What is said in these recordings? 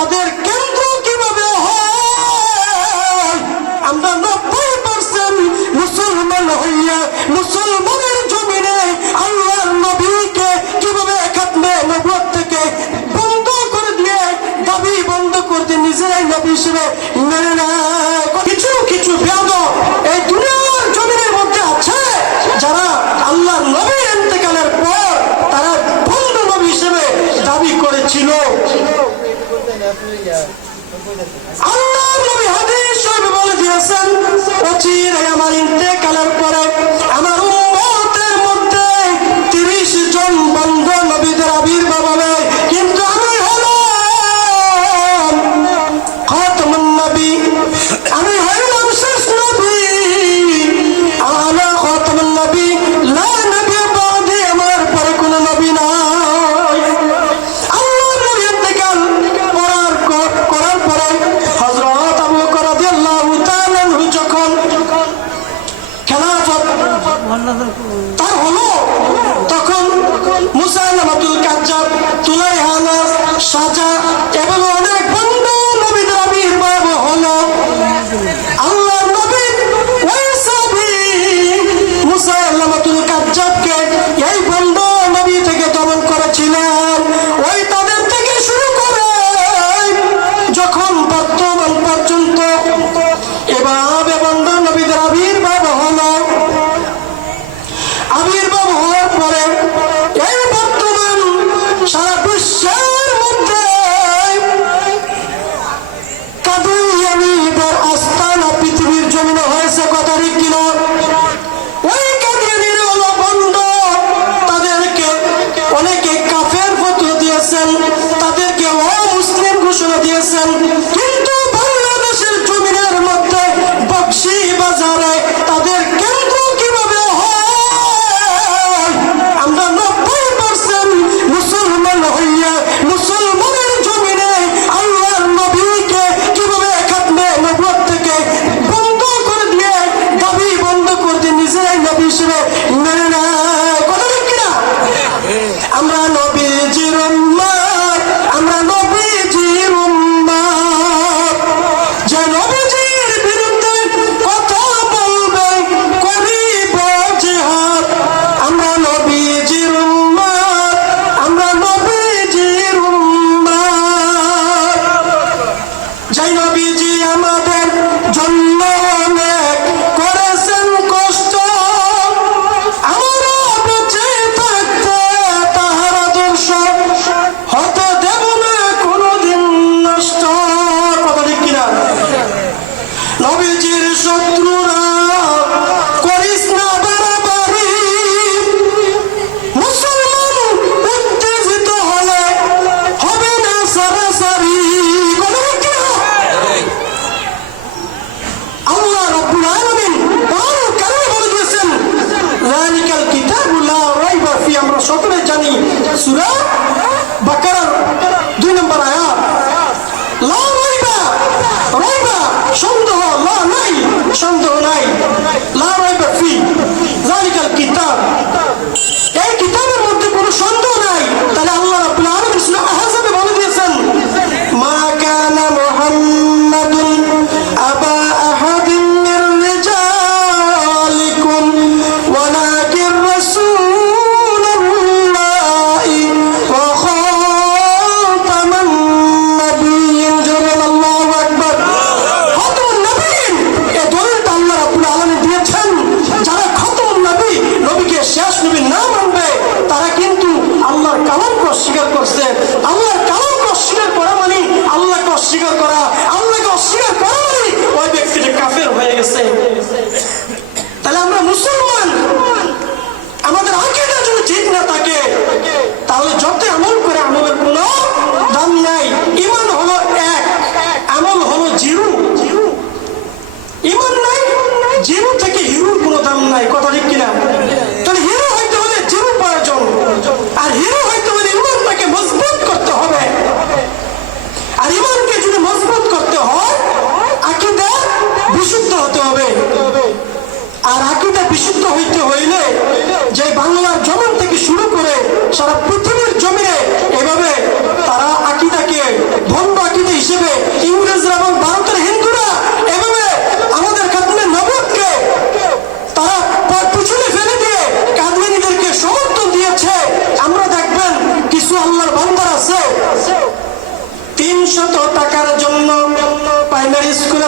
তাদের কেন্দ্র কিভাবে হয়? আমরা 90% মুসলমান হইয়া মুসলমানের জমিনে আল্লাহর নবীকে কিভাবে খাতমে নবুয়ত থেকে বন্ধ করে দিয়ে দাবি বন্ধ করতে নিজেরাই নবী হিসেবে মেনে নেয়। কিছু কিছু বেয়াদব এই দুনিয়ার জমিনের মধ্যে আছে যারা আল্লাহর নবীর ইন্তেকালের পর তারা বন্ধ নবী হিসেবে দাবি করেছিল। আল্লাহর নবী হাদিস শরীফে বলে দিয়েছেন, অচিরে আমার ইন্তেকালের পরে আমার উম্মতের মধ্যে 30 জন বন্ধ নবীদের আবির্ভাব হবে, কিন্তু আমি হলাম খাতামুন নবী, আমি হলাম শেষ নবী। আনা খাতামুন নবী, লা নবী বাদে, আমার পরে কোনো নবী নাই। আল্লাহর নবী ইন্তেকাল করার পরে হযরত আবু বকর রাদিয়াল্লাহু তাআলা আনহু যখন খেলাফত তার হলো, তখন মুসাইলামাতুল কাজ্জাব, তুলাইহানা, সাজা এবং অনেক বন্ধু নবীদের আবির্ভাব হলো। আল্লাহর নবী ওই সাহাবী মুসাইলামাতুল কাজ্জাবকে এই বন্ধু নবী থেকে দমন করেছিলেন। ওই তাদের থেকে শুরু করে যখন বর্তমান পর্যন্ত এভাবে বন্ধু নবীদের আবির্ভাব হলো। আবির্ভাব হওয়ার পরে এই বর্তমান সারা বিশ্বের মধ্যে কাদিয়ানীদের আস্তানা পৃথিবীর জমিনে হয়েছে, কথা ঠিক কিনা? ওই কাদিয়ানীর হলো বন্ধ, তাদেরকে অনেকে কাফের ফতোয়া দিয়েছেন, তাদেরকে অমুসলিম ঘোষণা দিয়েছেন, কিন্তু বাংলাদেশের জমিনের মধ্যে বক্সি বাজারে তাদের কেন্দ্র কিভাবে হয়? আমরা 90% মুসলমান হইয়া মুসলমানের জমিনে আল্লাহর নবীকে কিভাবে খাতমে নবুয়ত থেকে বন্ধ করে দিয়ে দাবি বন্ধ করতে নিজেরাই নবী হিসেবে মেনে নেয়, কথা ঠিক কিনা? আমরা নবীজির উম্মত, আমরা নবীজির উম্মত। যে নবীজির বিরুদ্ধে কথা বলবে করিব জিহাদ। আমরা নবীজির উম্মত, আমরা নবীজির উম্মত। যেই নবীজি আমাদের জন্য অনেক করেছেন কষ্ট, আমরা বেঁচে থাকতে তাহার আদর্শ হতে দেব না কোনোদিন নষ্ট, কথা ঠিক কিনা? নবীজির শত্রুরা করিস না বাড়াবাড়ি, মুসলমান উত্তেজিত হলে হবে না সারাসারি, কথা ঠিক কিনা? আল্লাহ রাব্বুল আলামিন কোরআন কারীমে বলে দিয়েছেন, যালিকাল কিতাবু লা রাইবা ফি, আমরা সকলে জানি সূরা বাকারার 2 নম্বর আয়াত, লা রাইবা, রাইবা সন্দেহ, লা নাই সন্দেহ নাই, লা রাইবা ফি যালিকাল কিতাব, এই কিতাবের মধ্যে কোনো সন্দেহ নাই। তাহলে আল্লাহ রাব্বুল আলামিন সূরা আহজাবে বলে দিয়েছেন, মা কানা মুহাম্মাদুন আবা আহাদিন মির রিজালিকুম ওয়ালাকিন রাসূলুল্লাহি ওয়া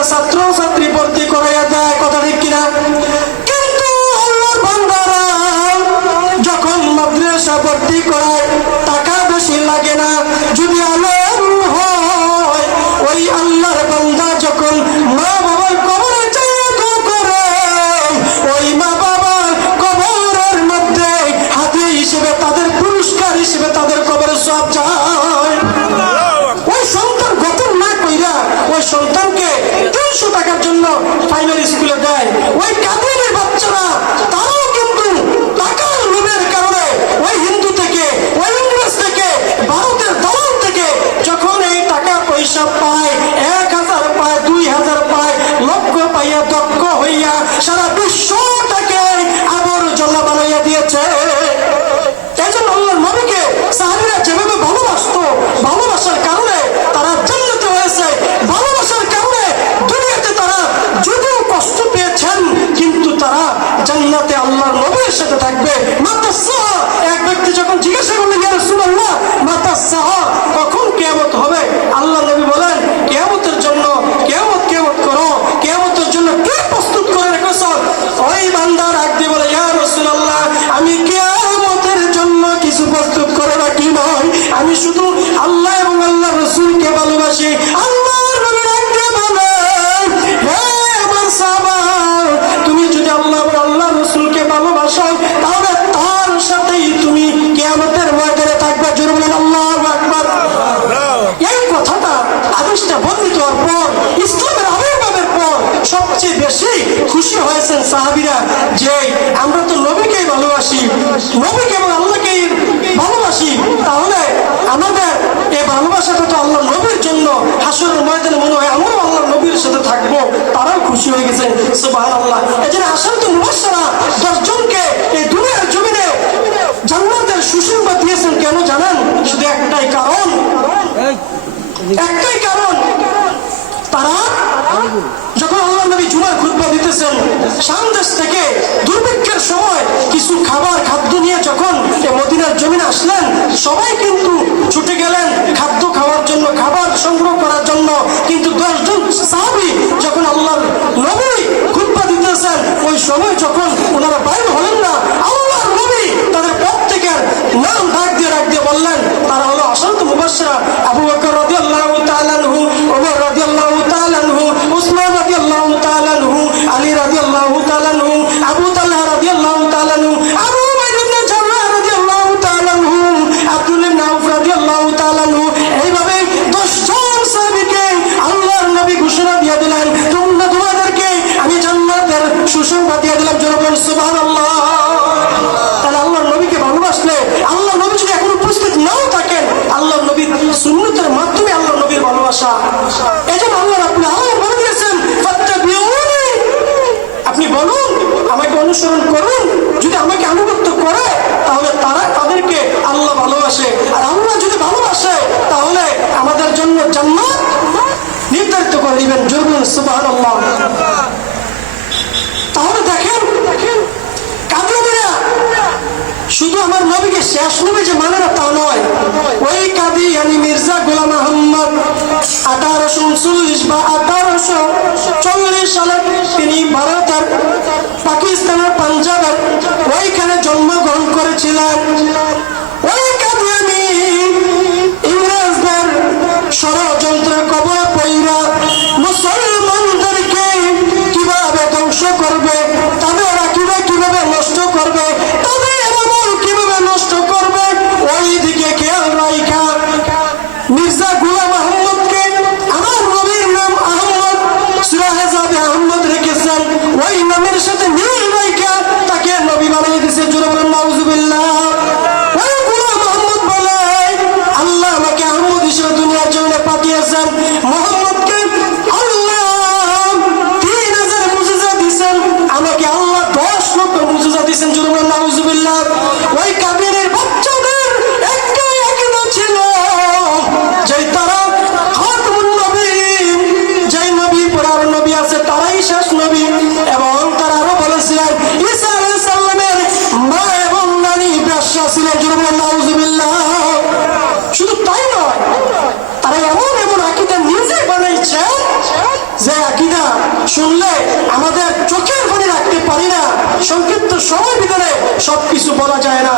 ছাত্র ছাত্রী ভর্তি করাইয়া দেয়, কথা ঠিক কিনা? কিন্তু আল্লাহর বান্দারা যখন মাদ্রাসা ভর্তি করায় টাকা বেশি লাগে না, যদি আলেম হয় ওই আল্লাহর বান্দা যখন মা বাবার কবরে চাইয়া দোয়া করে, ওই মা বাবার কবরের মধ্যে হাদিয়া হিসেবে তাদের পুরস্কার হিসেবে তাদের কবরে সব যায়। ওই সন্তান গঠন না কইরা ওই সন্তানকে 300 টাকার জন্য প্রাইমারি স্কুলে দেয়। ওই কাদিরের বাচ্চারা তারাও কিন্তু টাকার লোভের কারণে ওই হিন্দু থেকে, ওই ইংরেজ থেকে, ভারতের দালাল থেকে যখন এই টাকা পয়সা পায়, 1000 পায়, 2000 পায়, লক্ষ পাইয়া দক্ষ হইয়া সারা বিশ্বটাকে আবর্জনা বানাইয়া দিয়েছে। এই জন্য আল্লাহর নবীকে সাহাবীরা যেভাবে ভালোবাসতো, ভালোবাসার কারণে তারা জান্নাতে হয়েছে, ভালোবাসার কারণে দুনিয়াতে তারা যদিও কষ্ট পেয়েছেন কিন্তু তারা জান্নাতে আল্লাহর নবীর সাথে থাকবে। মাতা সাহা এক ব্যক্তি যখন জিজ্ঞাসা করলেন, ইয়া রাসূলুল্লাহ মাতা সাহা, কখন কিয়ামত হবে? আল্লাহ নবী বলেন, কিয়ামতের জন্য কিয়ামত করো, কিয়ামতের জন্য কে প্রস্তুত করে রেখেছো? ওই বান্দা ডাক দিয়ে বলে, ইয়া রাসূলুল্লাহ আমি কিয়ামতের জন্য কিছু প্রস্তুত করে রাখি নয়, আমি শুধু আল্লাহ এবং আল্লাহর রাসূলকে ভালোবাসি। আল্লাহর নবী ডাক দিয়ে বলেন, হে আমার সাহাবা, তুমি যদি আল্লাহ এবং আল্লাহর রাসূলকে ভালোবাসো তাহলে তার সাথেই তুমি কিয়ামতের ময়দানে থাকবে। জোরে বলেন আল্লাহু আকবার। এই কথাটা আদেশটা বর্ণিত হওয়ার পর, ইসলামের আবির্ভাবের পর সবচেয়ে বেশি খুশি হয়েছেন সাহাবীরা যে আমরা তো নবীকেই ভালোবাসি, নবীকে এবং আল্লাহকেই ভালোবাসি, তাহলে আমাদের এই ভালোবাসাটা তো আল্লাহ নবীর জন্য। হাসরের ময়দানে মনে হয় আমরাও আল্লাহ নবীর সাথে থাকবো। তারাও খুশি হয়ে গেছেন, সুবহানাল্লাহ। এই জন্য আশরাতুল মুবাশশারা 10 জনকে এই দুনিয়ার জমিনে জান্নাতের সুসংবাদ দিয়েছেন। কেন জানেন? শুধু একটাই কারণ, একটাই কারণ, তারা যখন আল্লাহ নবী জুমার খুতবা দিতেছেন, শাম দেশ থেকে দুর্ভিক্ষের সময় কিছু খাদ্য নিয়ে যখন মদিনার জমিনে আসলেন, সবাই কিন্তু ছুটে গেলেন খাদ্য খাওয়ার জন্য, খাবার সংগ্রহ করার জন্য। কিন্তু 10 জন সাহাবী যখন আল্লাহ নবী খুতবা দিতেছেন, ওই সময় যখন ওনারা বাইরে হলেন না, আল্লাহর নবী তাদের প্রত্যেকের নাম ডাক দিয়ে বললেন। তারা হলো আশরাতুল মুবাশশিরা, আবু বকর রাদিয়াল্লাহু তাআলা আনহু, ওমর রাদিয়াল্লাহু তাআলা আনহু, উসমান রাদিয়াল্লাহু তাআলা আনহু, আলী রাদিয়াল্লাহু তাআলা আনহু, আবু তালহা রাদিয়াল্লাহু তাআলা আনহু, আবু উবাইদা ইবনে জাররাহ রাদিয়াল্লাহু তাআলা আনহু, আব্দুল্লাহ ইবনে আউফ রাদিয়াল্লাহু তাআলা আনহু। এইভাবে 10 জন সাহাবীকে আল্লাহর নবী ঘোষণা দিয়ে দিলেন, তোমাদেরকে আমি জান্নাতের সুসংবাদ দিয়ে দিলাম। জোরে বলুন সুবহানাল্লাহ। তাহলে আল্লাহর নবীকে ভালোবাসলে, আল্লাহর নবী যদি এখন উপস্থিত নাও থাকেন, আল্লাহর নবীর সুন্নতের মাধ্যমে আল্লাহর নবীর ভালোবাসা। এই জন্য আল্লাহ রাব্বুল আলামিন বলে দিয়েছেন, ফাত্তাবিউনি, আপনি বলুন আমাকে অনুসরণ করুন। যদি আমাকে আনুগত্য করে তাহলে তাদেরকে আল্লাহ ভালোবাসে, আর আল্লাহ যদি ভালোবাসে তাহলে আমাদের জন্য জান্নাত নির্ধারিত করে দিবেন। জোরে বলুন সুবহানাল্লাহ। তাহলে দেখেন কাদিয়ানীরা শুধু আমার নবীকে শেষ নবী যে মানে না তা নয়। ওই কাদিয়ানী মির্জা গোলাম আহমদ 1839 বা 1840 সালে তিনি ভারতের পাকিস্তানের পাঞ্জাবের ওইখানে জন্মগ্রহণ করেছিলেন। ওই কাদিয়ানী ইংরেজদের ষড়যন্ত্রের কবলে পইরা মুসলমানদেরকে কিভাবে ধ্বংস করবে, তাদের আকিদা কিভাবে নষ্ট করবে, তাদের আমল কিভাবে নষ্ট করবে, ওই দিকে খেয়াল রাখা মির্জা গোলাম আহমদকে আমার নবীর নাম আহমদ, সূরা হেজাবে আহমদ রেখেছেন। ওই নামের সাথে মিল রাখা তাকে নবী বানিয়ে দিয়েছে। জোরে বলুন নাউজুবিল্লাহ। সংক্ষিপ্ত সময় ভিতরে সবকিছু বলা যায় না।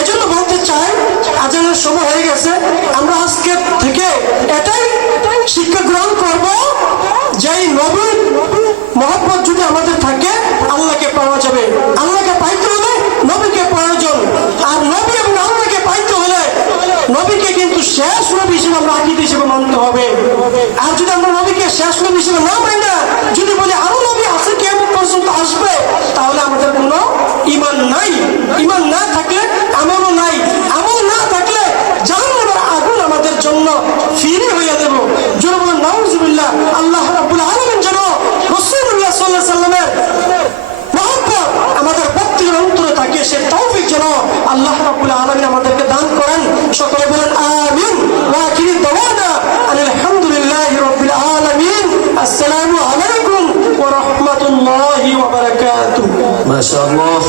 এজন্য বলতে চাই, আজানের সময় হয়ে গেছে, আমরা আজকে থেকে এটাই শিক্ষা গ্রহণ করব, যেই নবীর মহব্বত যদি আমাদের থাকে আল্লাহকে পাওয়া যাবে। আল্লাহকে পাইতে হলে নবীকে প্রয়োজন, আর নবী এবং আল্লাহকে পাইতে হলে নবীকে কিন্তু শেষ নবী হিসেবে আমরা আকীদা হিসেবে মানতে হবে। আর যদি আমরা নবীকে শেষ নবী হিসেবে না মানি না, যদি বলি আরো নবী আছে কিয়ামত পর্যন্ত আসবে, তাহলে আমাদের কোনো ঈমান নাই। ঈমান না থাকলে আমলও নাই, আমল না থাকলে জাহান্নামের আগুন আমাদের জন্য ফিরে হইয়া দেব। জোরে বলেন নাউজুবিল্লাহ। আল্লাহ রাব্বুল আলামিন যেন রাসূলুল্লাহ সাল্লাল্লাহু আলাইহি সাল্লামের মহব্বত আমাদের প্রত্যেকের অন্তরে থাকে, সে তৌফিক যেন আল্লাহ রাব্বুল আলামিন আমাদেরকে দান করেন। সকলে বলেন আমিন। ওয়া আখিরু দাওয়ানা আলহামদুলিল্লাহি রাব্বিল আলামিন। আসসালামু আলাইকুম ওয়া রাহমাতুল্লাহি ওয়া বারাকাতুহু। মাশাআল্লাহ,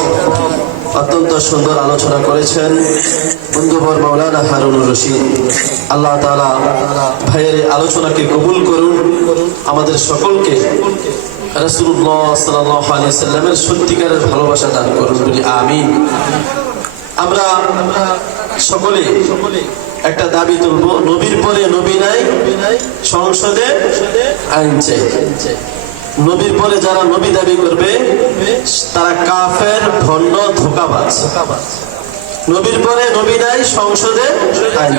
অত্যন্ত সুন্দর আলোচনা করেছেন বন্ধুবর মাওলানা হারুনুর রশিদ। আল্লাহ তাআলা ভাইয়ের আলোচনাকে কবুল করুন, আমাদের সকলকে রাসূলুল্লাহ সাল্লাল্লাহু আলাইহি সাল্লামের সত্যিকারের ভালোবাসা দান করুন বলি আমিন। আমরা সকলে একটা দাবি তুলব, নবীর পরে নবী নাই, সংসদে আইন চাই। নবীর পরে যারা নবী দাবি করবে তারা কাফের, ভণ্ড, ধোঁকাবাজ। নবীর পরে নবী নাই, সংসদে আইন।